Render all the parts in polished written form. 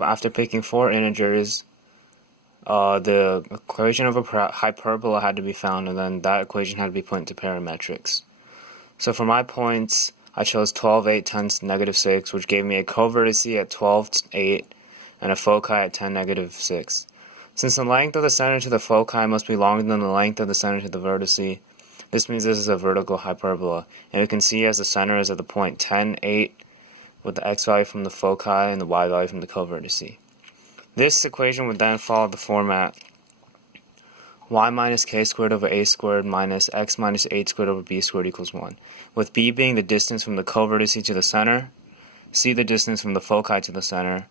After picking four integers, the equation of a hyperbola had to be found, and then that equation had to be put into parametrics. So for my points, I chose 12, 8, 10, -6, which gave me a covertice at 12, 8, and a foci at 10, -6. Since the length of the center to the foci must be longer than the length of the center to the vertice, this means this is a vertical hyperbola. And we can see as the center is at the point 10, 8, with the x value from the foci and the y value from the covertice. This equation would then follow the format y minus k squared over a squared minus x minus 8 squared over b squared equals 1, with b being the distance from the covertice to the center, c the distance from the foci to the center,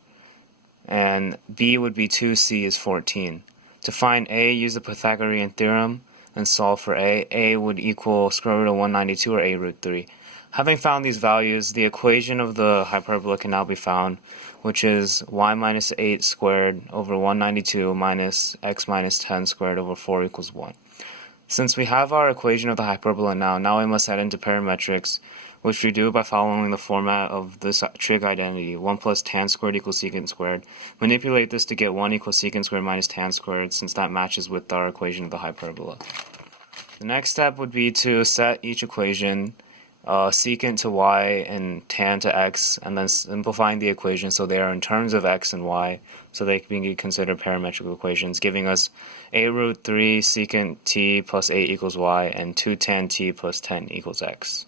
and b would be 2c is 14. To find a, use the Pythagorean theorem and solve for a. A would equal square root of 192 or a root 3. Having found these values, the equation of the hyperbola can now be found, which is y minus 8 squared over 192 minus x minus 10 squared over 4 equals 1. Since we have our equation of the hyperbola now we must head into parametrics, which we do by following the format of this trig identity, 1 plus tan squared equals secant squared. Manipulate this to get 1 equals secant squared minus tan squared, since that matches with our equation of the hyperbola. The next step would be to set each equation, secant to y and tan to x, and then simplifying the equation so they are in terms of x and y, so they can be considered parametric equations, giving us a root 3 secant t plus 8 equals y and 2 tan t plus 10 equals x.